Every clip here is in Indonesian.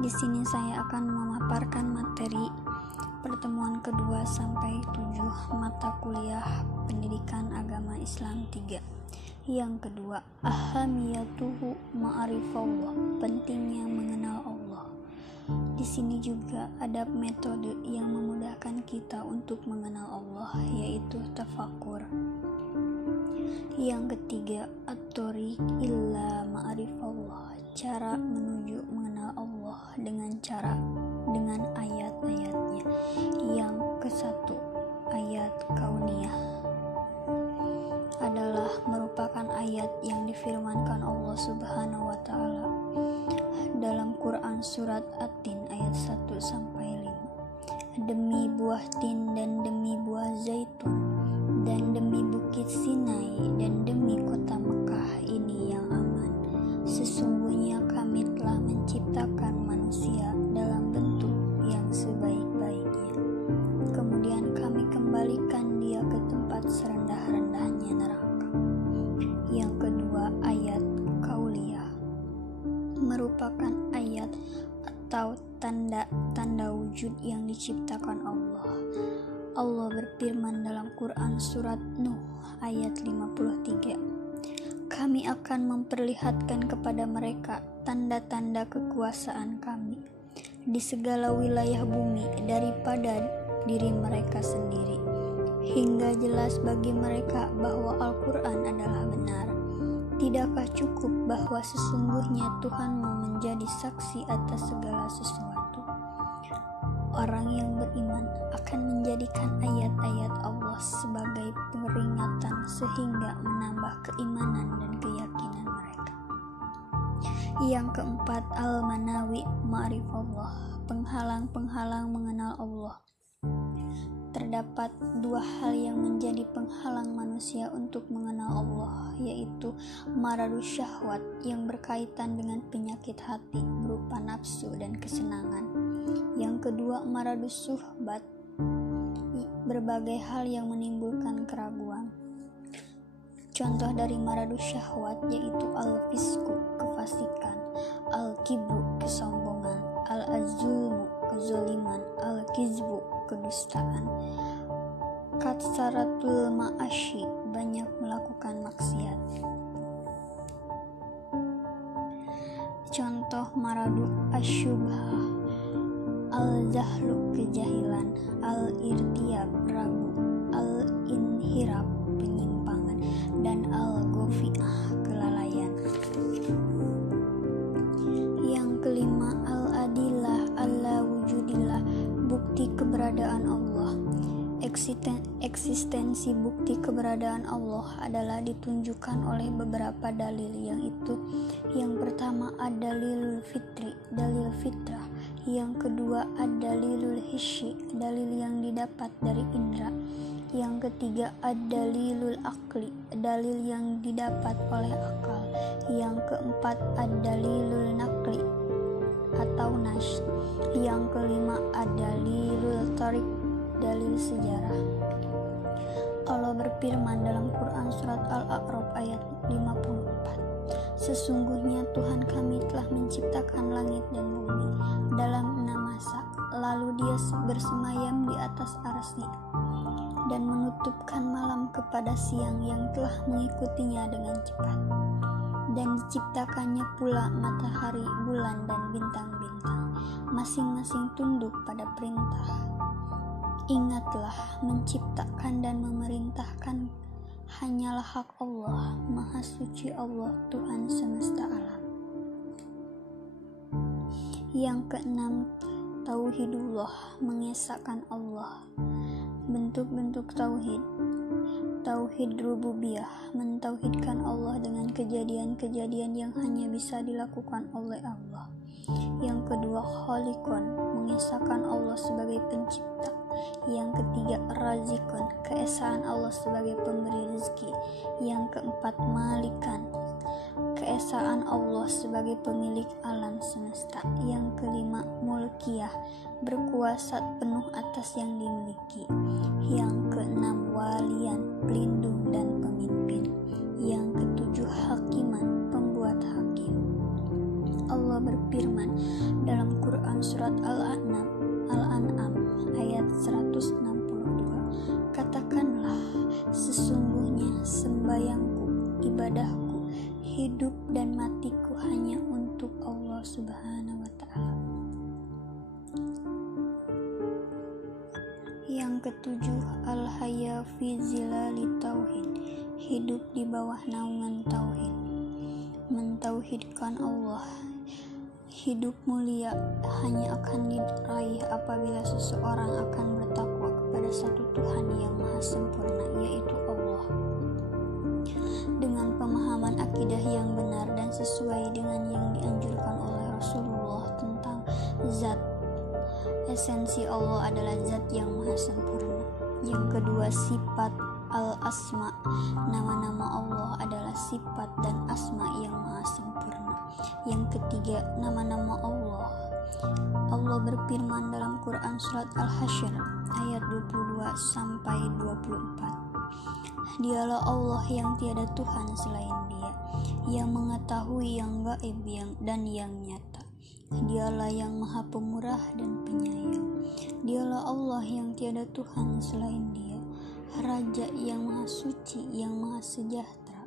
Di sini saya akan memaparkan materi pertemuan kedua sampai 7 mata kuliah Pendidikan Agama Islam 3. Yang kedua, ahamiyatuhu ma'rifallah, pentingnya mengenal Allah. Di sini juga ada metode yang memudahkan kita untuk mengenal Allah, yaitu tafakur. Yang ketiga, at-thoriq illa ma'rifallah, cara menuju mengenal Allah dengan ayat-ayatnya. Yang kesatu, ayat kauniyah adalah merupakan ayat yang difirmankan Allah Subhanahu wa taala dalam Quran surat At-Tin ayat 1-5. Demi buah tin dan demi buah zaitun dan demi bukit Sinai dan demi kota Mekah ini yang aman, sesungguhnya kami telah menciptakan manusia dalam bentuk yang sebaik-baiknya, kemudian kami kembalikan dia ke tempat serendah-rendahnya neraka. Yang kedua, ayat kauliyah merupakan ayat atau tanda-tanda wujud yang diciptakan Allah. Allah berfirman dalam Quran surat Nuh ayat 53, kami akan memperlihatkan kepada mereka tanda-tanda kekuasaan kami di segala wilayah bumi daripada diri mereka sendiri, hingga jelas bagi mereka bahwa Al-Quran adalah benar. Tidakkah cukup bahwa sesungguhnya Tuhanmu menjadi saksi atas segala sesuatu? Orang yang beriman akan menjadikan ayat-ayat Allah sebagai peringatan sehingga menambah keimanan dan keyakinan mereka. Yang keempat, al-manawi ma'rifallah, penghalang-penghalang mengenal Allah. Terdapat dua hal yang menjadi penghalang manusia untuk mengenal Allah, yaitu maradus syahwat yang berkaitan dengan penyakit hati berupa nafsu dan kesenangan. Yang kedua, maradus suhbat, berbagai hal yang menimbulkan keraguan. Contoh dari maradus syahwat yaitu al-fisku, kefasikan, al-kibru, kesombongan, al-azulmu, kezaliman, al-kizbu, kedustaan, katsaratul ma'asyi, banyak melakukan maksiat. Contoh maradu asyubhah, al-zahlu, kejahilan, al-irtiyab, ragu, al-inhirab, penyimpangan, dan al-ghafi'ah, kelalaian. Yang kelima, al-adillah alla wujudillah, bukti keberadaan Allah. Eksistensi bukti keberadaan Allah adalah ditunjukkan oleh beberapa dalil, yaitu yang pertama ad-dalilul fitri, dalil fitrah. Yang kedua ad-dalilul hissi, dalil yang didapat dari indera. Yang ketiga ad-dalilul akli, dalil yang didapat oleh akal. Yang keempat ad-dalilul nakli atau nas. Yang kelima ad-dalilul tarik, dalil sejarah. Allah berfirman dalam Quran surat Al-A'raf ayat 54, sesungguhnya Tuhan kami telah menciptakan langit dan bumi dalam 6 masa, lalu dia bersemayam di atas arsy dan menutupkan malam kepada siang yang telah mengikutinya dengan cepat, dan diciptakannya pula matahari, bulan, dan bintang-bintang, masing-masing tunduk pada perintah. Ingatlah, menciptakan dan memerintahkan hanyalah hak Allah, Maha Suci Allah, Tuhan semesta alam. Yang keenam, tauhidullah, mengesahkan Allah. Bentuk-bentuk tauhid. Tauhid rububiyah, mentauhidkan Allah dengan kejadian-kejadian yang hanya bisa dilakukan oleh Allah. Yang kedua, khaliqon, mengesahkan Allah sebagai pencipta. Yang ketiga, razikun, keesaan Allah sebagai pemberi rezeki. Yang keempat, malikan, keesaan Allah sebagai pemilik alam semesta. Yang kelima, mulkiyah, berkuasa penuh atas yang dimiliki. Yang keenam, walian, pelindung dan pemimpin. Yang ketujuh, hakiman, pembuat hakim. Allah berfirman dalam Quran surat Al-An'am ayat 162. Katakanlah, sesungguhnya sembayangku, ibadahku, hidup dan matiku hanya untuk Allah Subhanahu wa Ta'ala. Yang ketujuh, al-haya fi zilali tauhid, hidup di bawah naungan tauhid. Mentauhidkan Allah, hidup mulia hanya akan diraih apabila seseorang akan bertakwa kepada satu Tuhan yang maha sempurna, yaitu Allah, dengan pemahaman akidah yang benar dan sesuai dengan yang dianjurkan oleh Rasulullah tentang zat. Esensi Allah adalah zat yang maha sempurna. Yang kedua, sifat al-asma, nama-nama Allah adalah sifat dan asma yang maha sempurna. Yang ketiga, nama-nama Allah. Allah berfirman dalam Quran surat Al-Hasyr ayat 22-24. Dialah Allah yang tiada Tuhan selain Dia, yang mengetahui yang gaib dan yang nyata. Dialah yang maha pemurah dan penyayang. Dialah Allah yang tiada Tuhan selain Dia, Raja yang maha suci, yang maha sejahtera,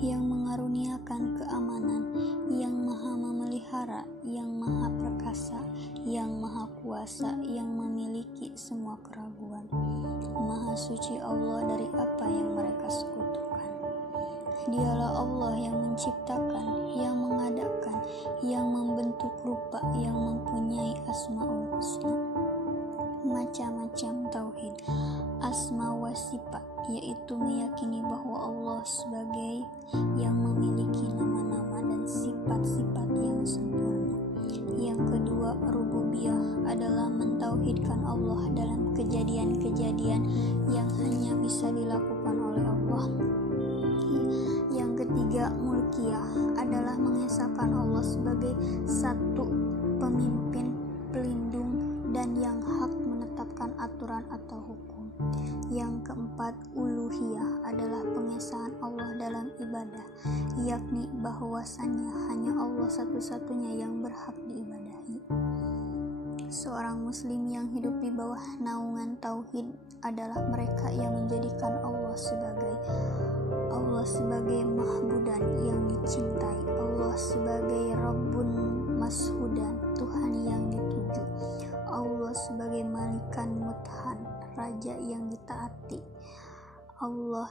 yang mengaruniakan keamanan, yang maha memelihara, yang maha perkasa, yang maha kuasa, yang memiliki semua keraguan. Maha suci Allah dari apa yang mereka sekutukan. Dialah Allah yang menciptakan, yang mengadakan, yang membentuk rupa, yang mempunyai asmaul husna. Macam-macam tauhid asma wa sifat, yaitu meyakini bahwa Allah sebagai yang memiliki nama-nama dan sifat-sifat yang sempurna. Yang kedua, rububiyah adalah mentauhidkan Allah dalam kejadian-kejadian yang hanya bisa dilakukan oleh Allah. Yang ketiga, mulkiyah adalah mengesahkan Allah sebagai satu pemimpin, pelindung, dan yang hak menetapkan aturan atau hukum. Yang keempat, uluhiyah adalah pengesahan Allah dalam ibadah, yakni bahwasannya hanya Allah satu-satunya yang berhak diibadahi. Seorang muslim yang hidup di bawah naungan tauhid adalah mereka yang menjadikan Allah sebagai mahbudan yang dicintai, Allah sebagai Rabbun Mashudan, Tuhan yang dituju, Allah sebagai Malikan Muthan, Raja yang ditaati, Allah